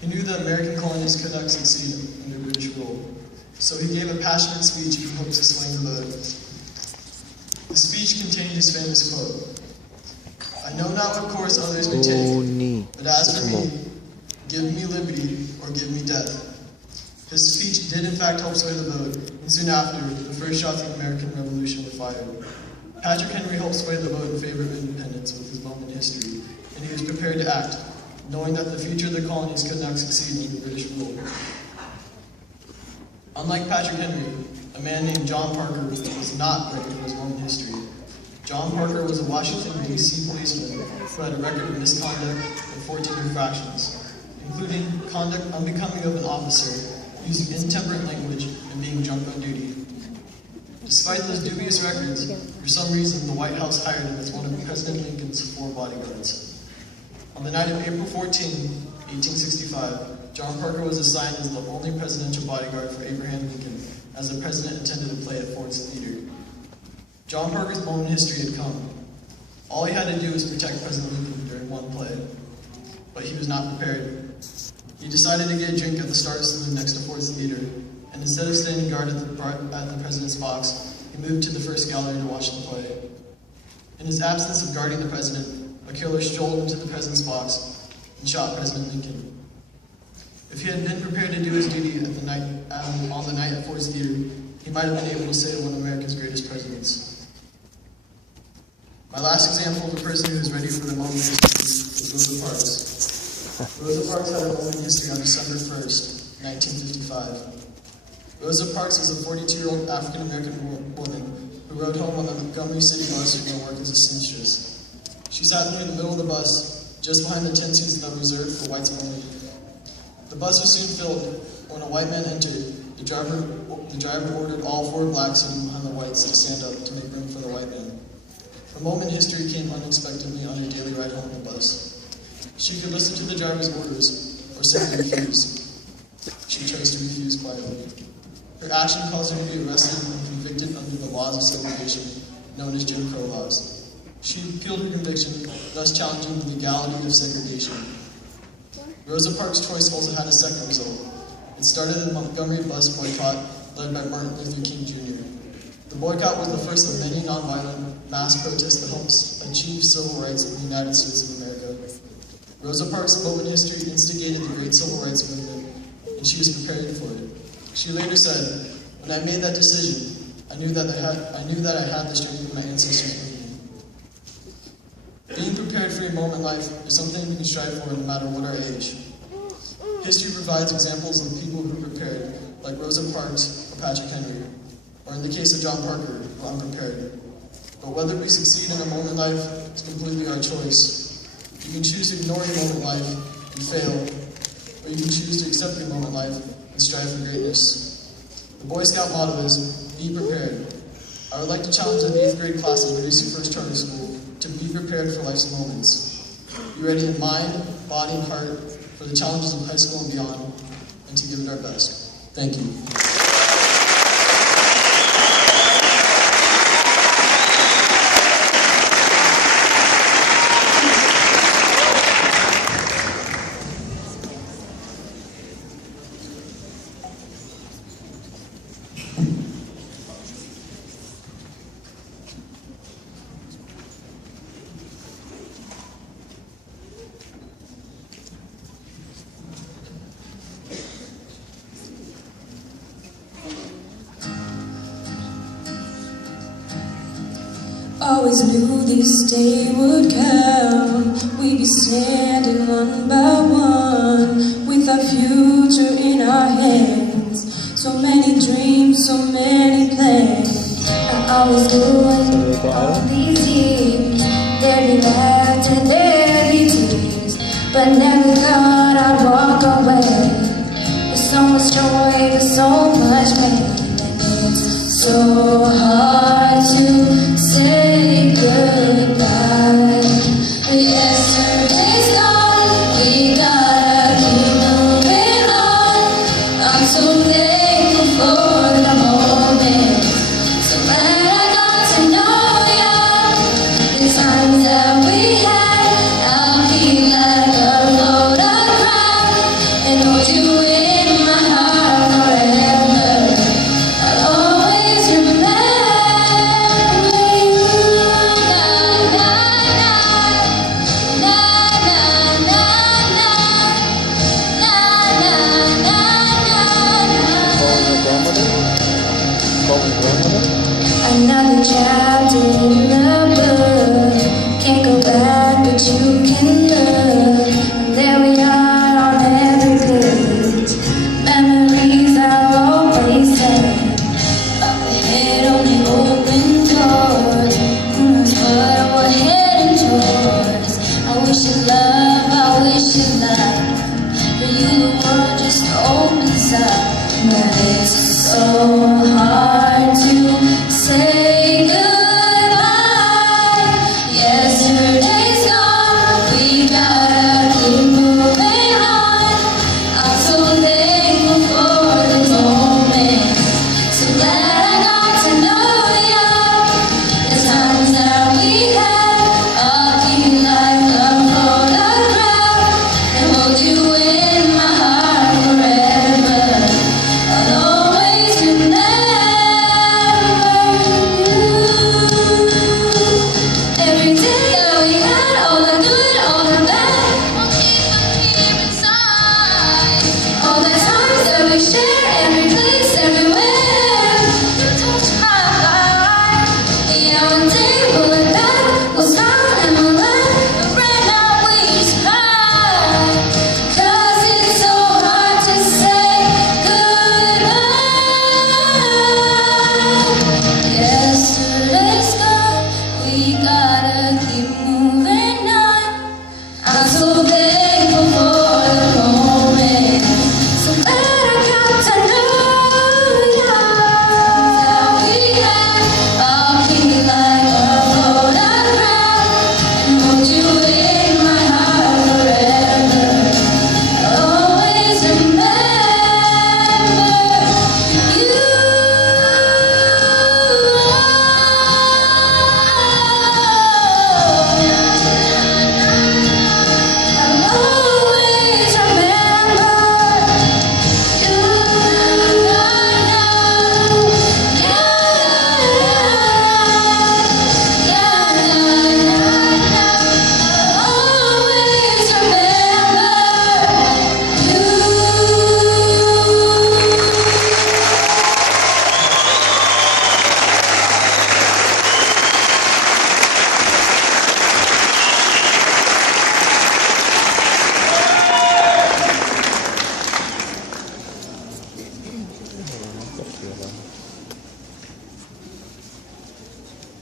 He knew the American colonies could not succeed under British rule, so he gave a passionate speech in hopes to swing the vote. The speech contained his famous quote, "I know not what course others may take, but as for me, give me liberty or give me death." His speech did in fact help sway the vote, and soon after, the first shots of the American Revolution were fired. Patrick Henry helped sway the vote in favor of independence with his moment in history, and he was prepared to act, knowing that the future of the colonies could not succeed under British rule. Unlike Patrick Henry, a man named John Parker was not ready for his moment in history. John Parker was a Washington, D.C. policeman who had a record of misconduct and 14 infractions, including conduct unbecoming of an officer, using intemperate language, and being drunk on duty. Despite those dubious records, for some reason the White House hired him as one of President Lincoln's 4 bodyguards. On the night of April 14, 1865, John Parker was assigned as the only presidential bodyguard for Abraham Lincoln, as the president intended to play at Ford's Theater. John Parker's moment in history had come. All he had to do was protect President Lincoln during one play, but he was not prepared. He decided to get a drink at the Star Saloon next to Ford's Theater, and instead of standing guard at the president's box, he moved to the first gallery to watch the play. In his absence of guarding the president, a killer strolled into the president's box and shot President Lincoln. If he had been prepared to do his duty on the night at Ford's Theater, he might have been able to say to one of America's greatest presidents. My last example of a person who was ready for the moment in history was Rosa Parks. Rosa Parks had a moment in history on December 1st, 1955. Rosa Parks was a 42-year-old African-American woman who rode home on the Montgomery City bus from her work as a seamstress. She sat near the middle of the bus, just behind the 10 seats that were reserved for whites only. The bus was soon filled. When a white man entered, the driver ordered all 4 blacks sitting behind the whites to stand up to make room for the white man. Her moment in history came unexpectedly on her daily ride home on the bus. She could listen to the driver's orders, or simply refuse. She chose to refuse quietly. Her action caused her to be arrested and convicted under the laws of segregation, known as Jim Crow laws. She appealed her conviction, thus challenging the legality of segregation. Rosa Parks' choice also had a second result. It started a Montgomery bus boycott led by Martin Luther King Jr. The boycott was the first of many nonviolent mass protests that helped achieve civil rights in the United States of America. Rosa Parks' moment in history instigated the great civil rights movement, and she was prepared for it. She later said, "When I made that decision, I knew that I had the strength of my ancestors with me." Being prepared for your moment in life is something we can strive for no matter what our age. History provides examples of people who prepared, like Rosa Parks or Patrick Henry, or in the case of John Parker, who unprepared. But whether we succeed in a moment in life is completely our choice. You can choose to ignore your moment in life and fail, or you can choose to accept your moment in life and strive for greatness. The Boy Scout motto is, be prepared. I would like to challenge the 8th grade class of Reducing First Charter School to be prepared for life's moments. Be ready in mind, body, and heart for the challenges of high school and beyond, and to give it our best. Thank you. Always knew this day would come. We'd be standing one by one, with our future in our hands. So many dreams, so many plans. I always knew all these years there'd be laughter, there'd be tears, but never thought I'd walk away with so much joy, with so much pain. And it's so hard to say goodbye. Yesterday's gone, we gotta keep moving on. I'm so thankful for the moment, so glad I got to know ya. The times that we had, I'll keep like a photograph, and chapter in the book. Can't go back, but you can look. And there we are on every page. Memories are always there. Up ahead, only open doors. Who knows what we're heading towards? I wish you love, I wish you life. For you, the world just opens up. But it's so hard to say goodbye. Yesterday's gone, we gotta keep moving on. I'm so thankful for this moment. So glad I got to know you. The times that we had, I'll keep like a photograph and hold you in my heart forever. I'll always remember you. Every day that we had, all the good, all the bad, we'll keep inside. All the times that we share, every place, everywhere, you touch my life. Yeah, one day we'll look back, we'll smile and we'll laugh, but right now we just cry. 'Cause it's so hard to say goodbye. Yesterday's gone, we gotta keep moving on. I'm so thankful for the moment. So glad I got to know you. That we had, I'll keep like a photograph and hold you in my heart forever. I'll always remember you. I'll always remember you. Always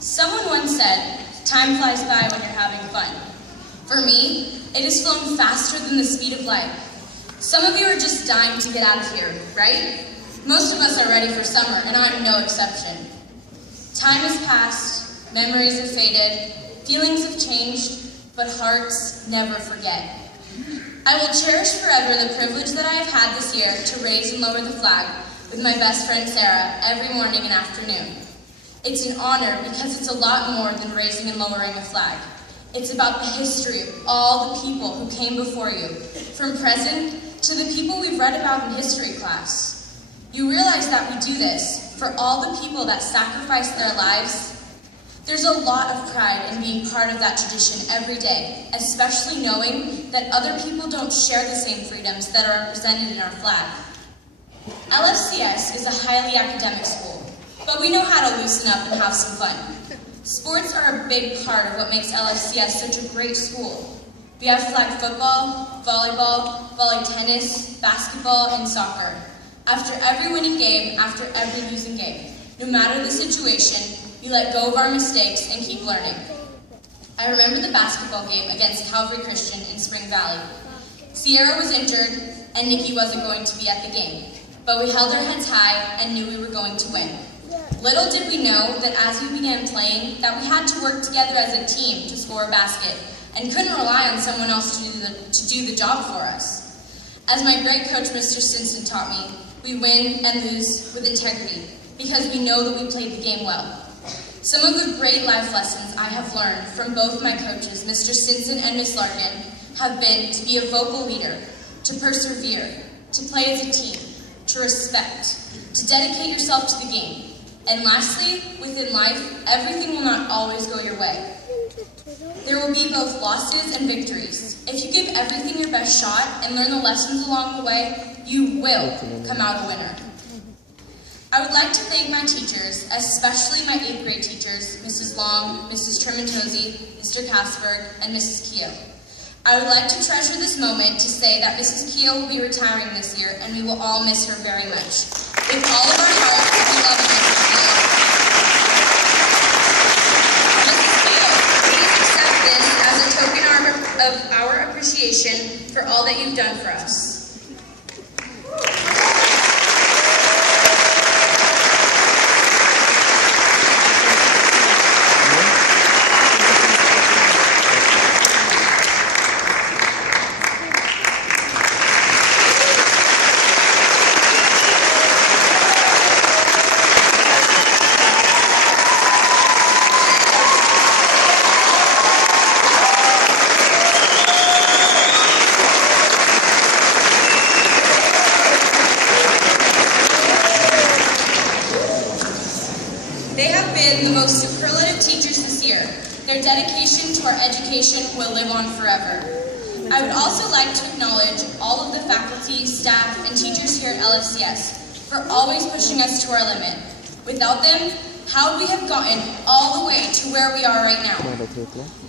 Someone once said, time flies by when you're having fun. For me, it has flown faster than the speed of light. Some of you are just dying to get out of here, right? Most of us are ready for summer, and I'm no exception. Time has passed, memories have faded, feelings have changed, but hearts never forget. I will cherish forever the privilege that I have had this year to raise and lower the flag with my best friend Sarah every morning and afternoon. It's an honor because it's a lot more than raising and lowering a flag. It's about the history of all the people who came before you, from present to the people we've read about in history class. You realize that we do this for all the people that sacrificed their lives. There's a lot of pride in being part of that tradition every day, especially knowing that other people don't share the same freedoms that are represented in our flag. LFCS is a highly academic school, but we know how to loosen up and have some fun. Sports are a big part of what makes LFCS such a great school. We have flag football, volleyball, volley tennis, basketball, and soccer. After every winning game, after every losing game, no matter the situation, we let go of our mistakes and keep learning. I remember the basketball game against Calvary Christian in Spring Valley. Sierra was injured, and Nikki wasn't going to be at the game, but we held our heads high and knew we were going to win. Little did we know that as we began playing, that we had to work together as a team to score a basket, and couldn't rely on someone else to do the job for us. As my great coach, Mr. Stinson, taught me, we win and lose with integrity, because we know that we played the game well. Some of the great life lessons I have learned from both my coaches, Mr. Stinson and Ms. Larkin, have been to be a vocal leader, to persevere, to play as a team, to respect, to dedicate yourself to the game. And lastly, within life, everything will not always go your way. There will be both losses and victories. If you give everything your best shot and learn the lessons along the way, you will come out a winner. I would like to thank my teachers, especially my 8th grade teachers, Mrs. Long, Mrs. Trementozzi, Mr. Kasberg, and Mrs. Keogh. I would like to treasure this moment to say that Mrs. Keogh will be retiring this year, and we will all miss her very much. With all of our hearts, we love you, Mrs. Keogh. Mrs. Keogh, please accept this as a token of our appreciation for all that you've done for us. They have been the most superlative teachers this year. Their dedication to our education will live on forever. I would also like to acknowledge all of the faculty, staff, and teachers here at LFCS for always pushing us to our limit. Without them, how would we have gotten all the way to where we are right now?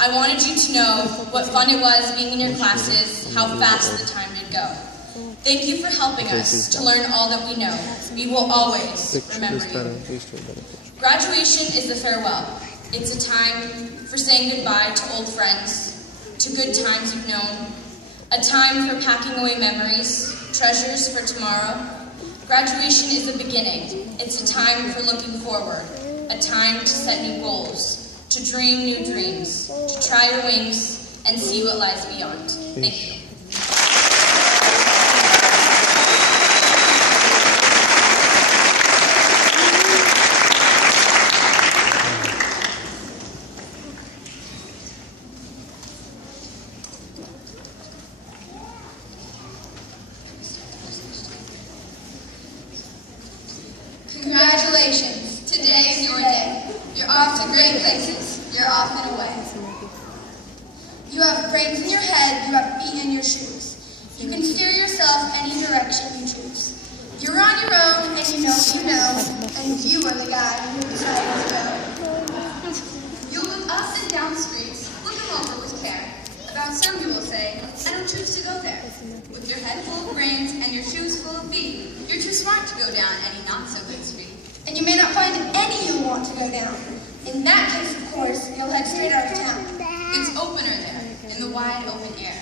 I wanted you to know what fun it was being in your classes, how fast the time did go. Thank you for helping us to learn all that we know. We will always remember you. Graduation is the farewell. It's a time for saying goodbye to old friends, to good times you've known, a time for packing away memories, treasures for tomorrow. Graduation is the beginning. It's a time for looking forward, a time to set new goals, to dream new dreams, to try your wings and see what lies beyond. Thank you. Congratulations, today is your day. You're off to great places. You're off and away. You have brains in your head, you have feet in your shoes. You can steer yourself any direction you choose. You're on your own, and you know, and you are the guy who decided to go. You'll look up and down the streets, look them over with care. About some you will say, I don't choose to go there. With your head full of brains and your shoes full of feet, you're too smart to go down any not-so-good street. And you may not find any you'll want to go down. In that case, of course, you'll head straight out of town. It's opener there, in the wide open air.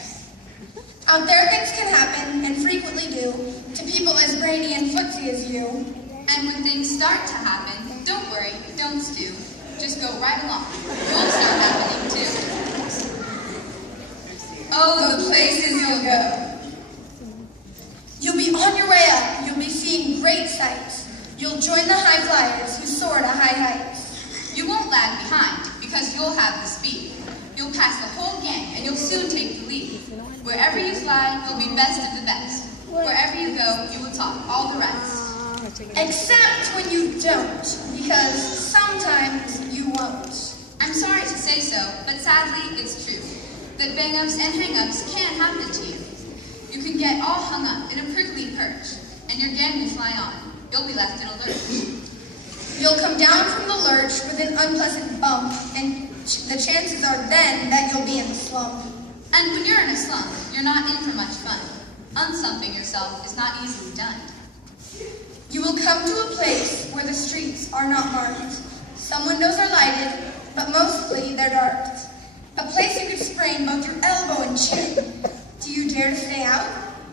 Out there things can happen, and frequently do, to people as brainy and footsie as you. And when things start to happen, don't worry, don't stew. Just go right along. You'll start happening too. Oh, the places you'll go. You'll be on your way up. You'll be seeing great sights. You'll join the high flyers who soar to high heights. You won't lag behind because you'll have the speed. You'll pass the whole gang and you'll soon take the lead. Wherever you fly, you'll be best of the best. Wherever you go, you will top all the rest. Except when you don't, because sometimes you won't. I'm sorry to say so, but sadly it's true. That bang-ups and hang-ups can happen to you. You can get all hung up in a prickly perch, and your gang will fly on. You'll be left in a lurch. You'll come down from the lurch with an unpleasant bump, and the chances are then that you'll be in a slump. And when you're in a slump, you're not in for much fun. Unslumping yourself is not easily done. You will come to a place where the streets are not marked. Some windows are lighted, but mostly they're dark. A place you could sprain both your elbow and chin. Do you dare to stay out?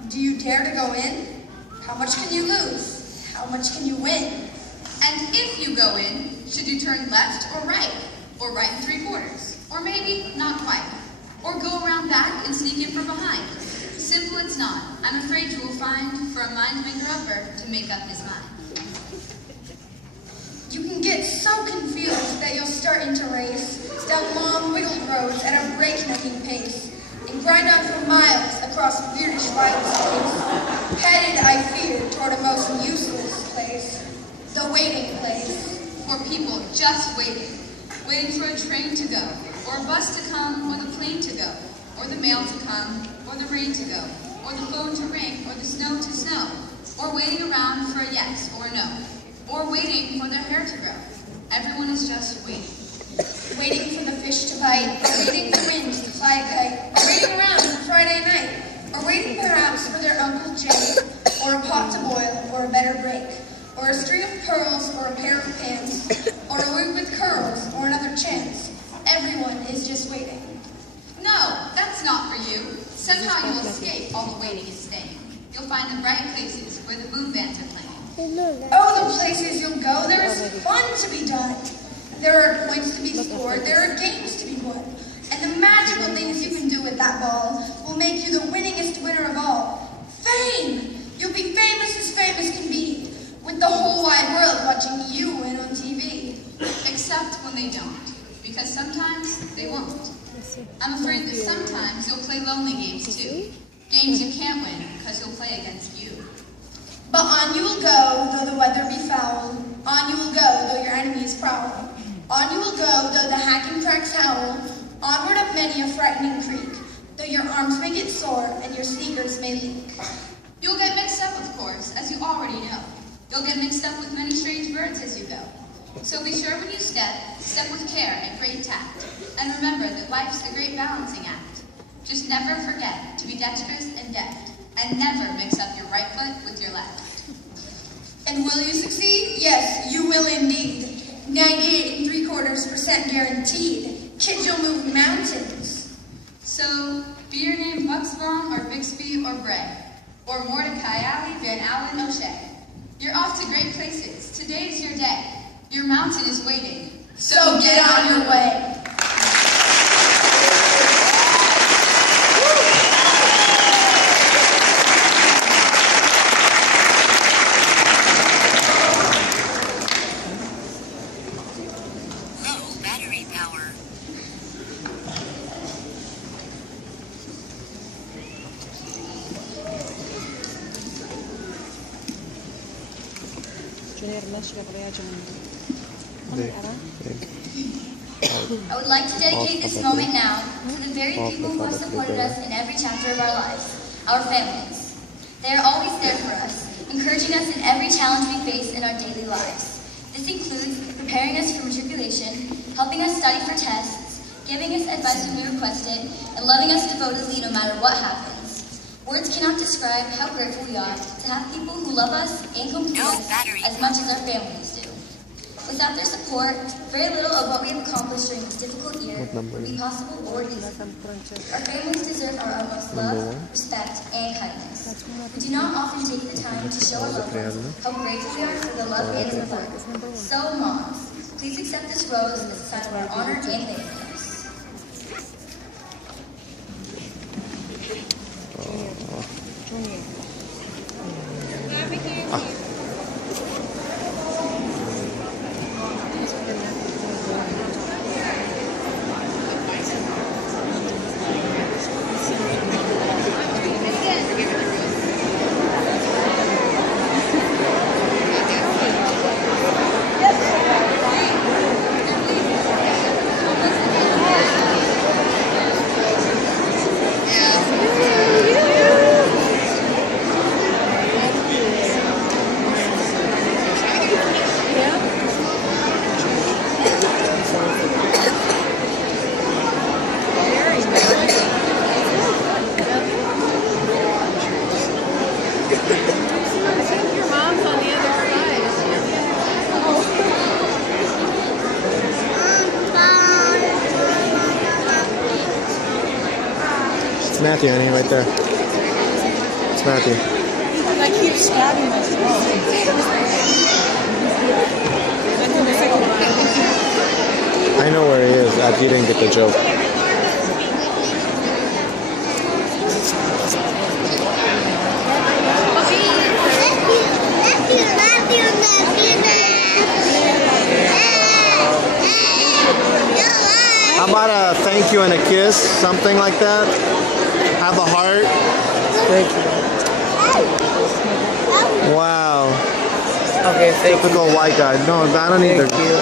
Do you dare to go in? How much can you lose? How much can you win? And if you go in, should you turn left or right and 3/4, or maybe not quite, or go around back and sneak in from behind? Simple it's not. I'm afraid you will find for a mind-maker-upper to make up his mind. You can get so confused that you'll start into race down long, wiggled roads at a breaknecking pace, and grind on for miles across weirdish wild space, headed, I fear, toward a most useless place, the waiting place. For people just waiting for a train to go, or a bus to come, or the plane to go, or the mail to come, or the rain to go, or the phone to ring, or the snow to snow, or waiting around for a yes or a no. or waiting for their hair to grow. Everyone is just waiting. Waiting for the fish to bite, or waiting for wind to fly a kite, or waiting around for Friday night, or waiting perhaps for their Uncle Jay, or a pot to boil, or a better break, or a string of pearls, or a pair of pins, or a wig with curls, or another chance. Everyone is just waiting. No, that's not for you. Somehow you'll escape all the waiting and staying. You'll find the bright places where the boom bands are playing. Oh, the places you'll go, there is fun to be done. There are points to be scored, there are games to be won. And the magical things you can do with that ball will make you the winningest winner of all. Fame! You'll be famous as famous can be, with the whole wide world watching you win on TV. Except when they don't, because sometimes they won't. I'm afraid that sometimes you'll play lonely games too. Games you can't win because you'll play against you. But on you will go, though the weather be foul. On you will go, though your enemies prowl. On you will go, though the hacking cracks howl. Onward up many a frightening creek, though your arms may get sore and your sneakers may leak. You'll get mixed up, of course, as you already know. You'll get mixed up with many strange birds as you go. So be sure when you step with care and great tact. And remember that life's a great balancing act. Just never forget to be dexterous and deft, and never mix up your right foot with your left. And will you succeed? Yes, you will indeed. 98 3/4% guaranteed. Kids, you'll move mountains. So, be your name Buxbaum or Bixby or Bray, or Mordecai Ali Van Allen O'Shea. You're off to great places. Today's your day. Your mountain is waiting. So get on your way. Low battery power. I would like to dedicate this moment now to the very people who have supported us in every chapter of our lives, our families. They are always there for us, encouraging us in every challenge we face in our daily lives. This includes preparing us for matriculation, helping us study for tests, giving us advice when we request it, and loving us devotedly no matter what happens. Words cannot describe how grateful we are to have people who love us and complete us as much as our families do. Without their support, very little of what we have accomplished during this difficult year would be possible or easy. Our families deserve our utmost love, respect, and kindness. We do not often take the time to show our loved ones how grateful we are for the love and support. So, moms, please accept this rose as a sign of our honor and thankfulness. It's Matthew, honey, right there. It's Matthew. I keep stabbing myself. I know where he is. You didn't get the joke. How about a thank you and a kiss? Something like that? Have a heart? Thank you. Wow. Okay, thank Typical white guy. No, I don't need Thank the... you.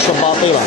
是18对吧？